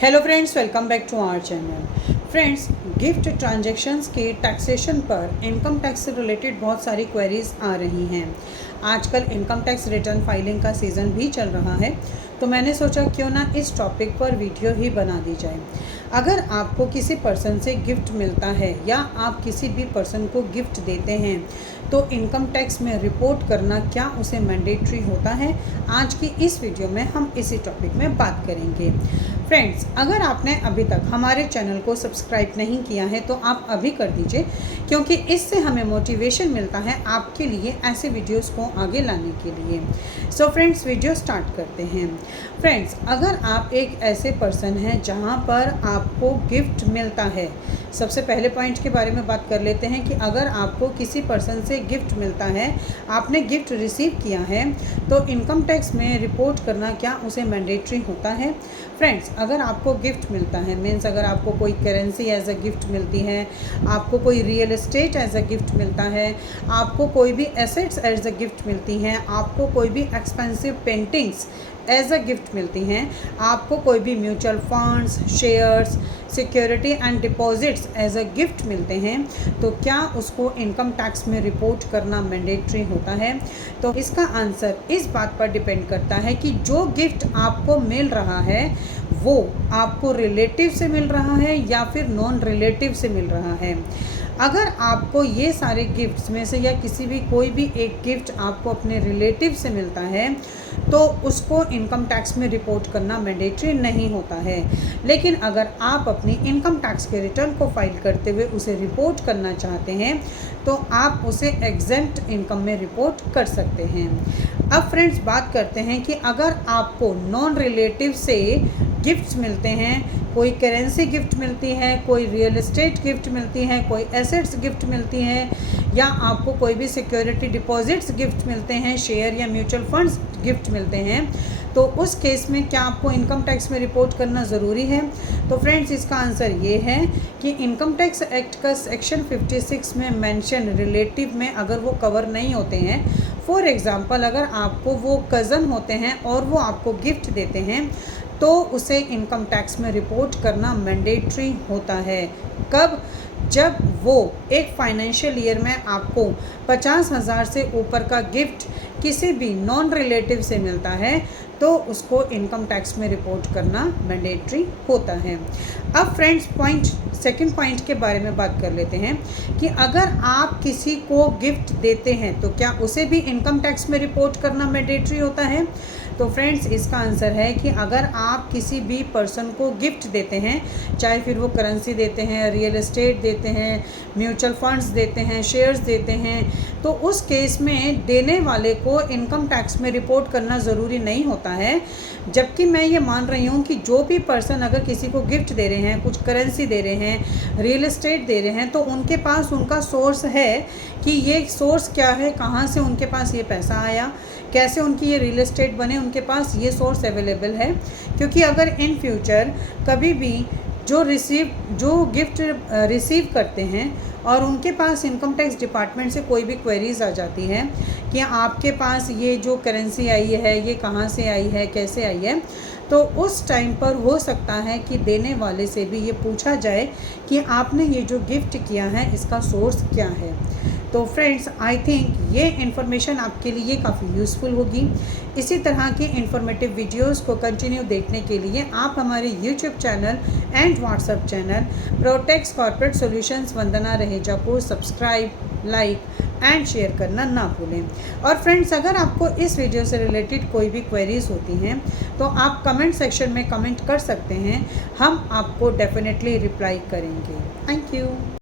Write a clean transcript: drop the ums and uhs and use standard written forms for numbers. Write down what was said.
Hello friends, welcome back to our channel. Friends, gift transactions के taxation पर income tax से related बहुत सारी क्वेरीज आ रही हैं। आजकल इनकम टैक्स रिटर्न फाइलिंग का सीज़न भी चल रहा है, तो मैंने सोचा क्यों ना इस टॉपिक पर वीडियो ही बना दी जाए। अगर आपको किसी पर्सन से गिफ्ट मिलता है या आप किसी भी पर्सन को गिफ्ट देते हैं तो इनकम टैक्स में रिपोर्ट करना क्या उसे मैंडेटरी होता है? आज की इस वीडियो में हम इसी टॉपिक में बात करेंगे। फ्रेंड्स, अगर आपने अभी तक हमारे चैनल को सब्सक्राइब नहीं किया है तो आप अभी कर दीजिए, क्योंकि इससे हमें मोटिवेशन मिलता है आपके लिए ऐसे वीडियोस को आगे लाने के लिए। सो फ्रेंड्स, वीडियो स्टार्ट करते हैं। फ्रेंड्स, अगर आप एक ऐसे पर्सन हैं जहां पर आपको गिफ्ट मिलता है, सबसे पहले पॉइंट के बारे में बात कर लेते हैं कि अगर आपको किसी पर्सन से गिफ्ट मिलता है, आपने गिफ्ट रिसीव किया है, तो इनकम टैक्स में रिपोर्ट करना क्या उसे मैंडेटरी होता है? फ्रेंड्स, अगर आपको गिफ्ट मिलता है, मीन्स अगर आपको कोई करेंसी एज अ गिफ्ट मिलती है, आपको कोई real estate as a gift मिलता है, आपको कोई भी एसेट्स एज अ गिफ्ट मिलती हैं, आपको कोई भी expensive paintings as a gift मिलती हैं, आपको कोई भी mutual funds, shares, security and deposits as a gift मिलते हैं, तो क्या उसको इनकम टैक्स में रिपोर्ट करना मैंडेटरी होता है? तो इसका आंसर इस बात पर डिपेंड करता है कि जो गिफ्ट आपको मिल रहा है वो आपको रिलेटिव से मिल रहा है या फिर नॉन रिलेटिव से मिल रहा है। अगर आपको ये सारे गिफ्ट्स में से या किसी भी कोई भी एक गिफ्ट आपको अपने रिलेटिव से मिलता है तो उसको इनकम टैक्स में रिपोर्ट करना मैंडेटरी नहीं होता है। लेकिन अगर आप अपनी इनकम टैक्स के रिटर्न को फाइल करते हुए उसे रिपोर्ट करना चाहते हैं तो आप उसे एग्जेम्प्ट इनकम में रिपोर्ट कर सकते हैं। अब फ्रेंड्स, बात करते हैं कि अगर आपको नॉन रिलेटिव से गिफ्ट्स मिलते हैं, कोई करेंसी गिफ्ट मिलती है, कोई रियल एस्टेट गिफ्ट मिलती है, कोई एसेट्स गिफ्ट मिलती हैं, या आपको कोई भी सिक्योरिटी डिपॉजिट्स गिफ्ट मिलते हैं, शेयर या म्यूचुअल फंड्स गिफ्ट मिलते हैं, तो उस केस में क्या आपको इनकम टैक्स में रिपोर्ट करना ज़रूरी है? तो फ्रेंड्स, इसका आंसर ये है कि इनकम टैक्स एक्ट का सेक्शन 56 में मेंशन रिलेटिव में अगर वो कवर नहीं होते हैं, फॉर एग्ज़ाम्पल अगर आपको वो कज़न होते हैं और वो आपको गिफ्ट देते हैं, तो उसे इनकम टैक्स में रिपोर्ट करना मैंडेटरी होता है। कब? जब वो एक फाइनेंशियल ईयर में आपको 50,000 से ऊपर का गिफ्ट किसी भी नॉन रिलेटिव से मिलता है तो उसको इनकम टैक्स में रिपोर्ट करना मैंडेटरी होता है। अब फ्रेंड्स, सेकंड पॉइंट के बारे में बात कर लेते हैं कि अगर आप किसी को गिफ्ट देते हैं तो क्या उसे भी इनकम टैक्स में रिपोर्ट करना मैंडेटरी होता है? तो फ्रेंड्स, इसका आंसर है कि अगर आप किसी भी पर्सन को गिफ्ट देते हैं, चाहे फिर वो करेंसी देते हैं, रियल एस्टेट देते हैं, म्यूचुअल फंड्स देते हैं, शेयर्स देते हैं, तो उस केस में देने वाले को इनकम टैक्स में रिपोर्ट करना ज़रूरी नहीं होता है। जबकि मैं ये मान रही हूँ कि जो भी पर्सन अगर किसी को गिफ्ट दे रहे हैं, कुछ करेंसी दे रहे हैं, रियल एस्टेट दे रहे हैं, तो उनके पास उनका सोर्स है कि ये सोर्स क्या है, कहाँ से उनके पास ये पैसा आया, कैसे उनकी ये रियल एस्टेट बने, उनके पास ये सोर्स अवेलेबल है। क्योंकि अगर इन फ्यूचर कभी भी जो गिफ्ट रिसीव करते हैं और उनके पास इनकम टैक्स डिपार्टमेंट से कोई भी क्वेरीज आ जाती है कि आपके पास ये जो करेंसी आई है ये कहाँ से आई है, कैसे आई है, तो उस टाइम पर हो सकता है कि देने वाले से भी ये पूछा जाए कि आपने ये जो गिफ्ट किया है इसका सोर्स क्या है। तो फ्रेंड्स, आई थिंक ये इन्फॉर्मेशन आपके लिए काफ़ी यूज़फुल होगी। इसी तरह के इन्फॉर्मेटिव वीडियोस को कंटिन्यू देखने के लिए आप हमारे YouTube channel and WhatsApp channel Protex corporate solutions Vandana Raheja को सब्सक्राइब, लाइक एंड शेयर करना ना भूलें। और फ्रेंड्स, अगर आपको इस वीडियो से रिलेटेड कोई भी क्वेरीज होती हैं तो आप कमेंट सेक्शन में कमेंट कर सकते हैं, हम आपको डेफिनेटली रिप्लाई करेंगे। Thank you.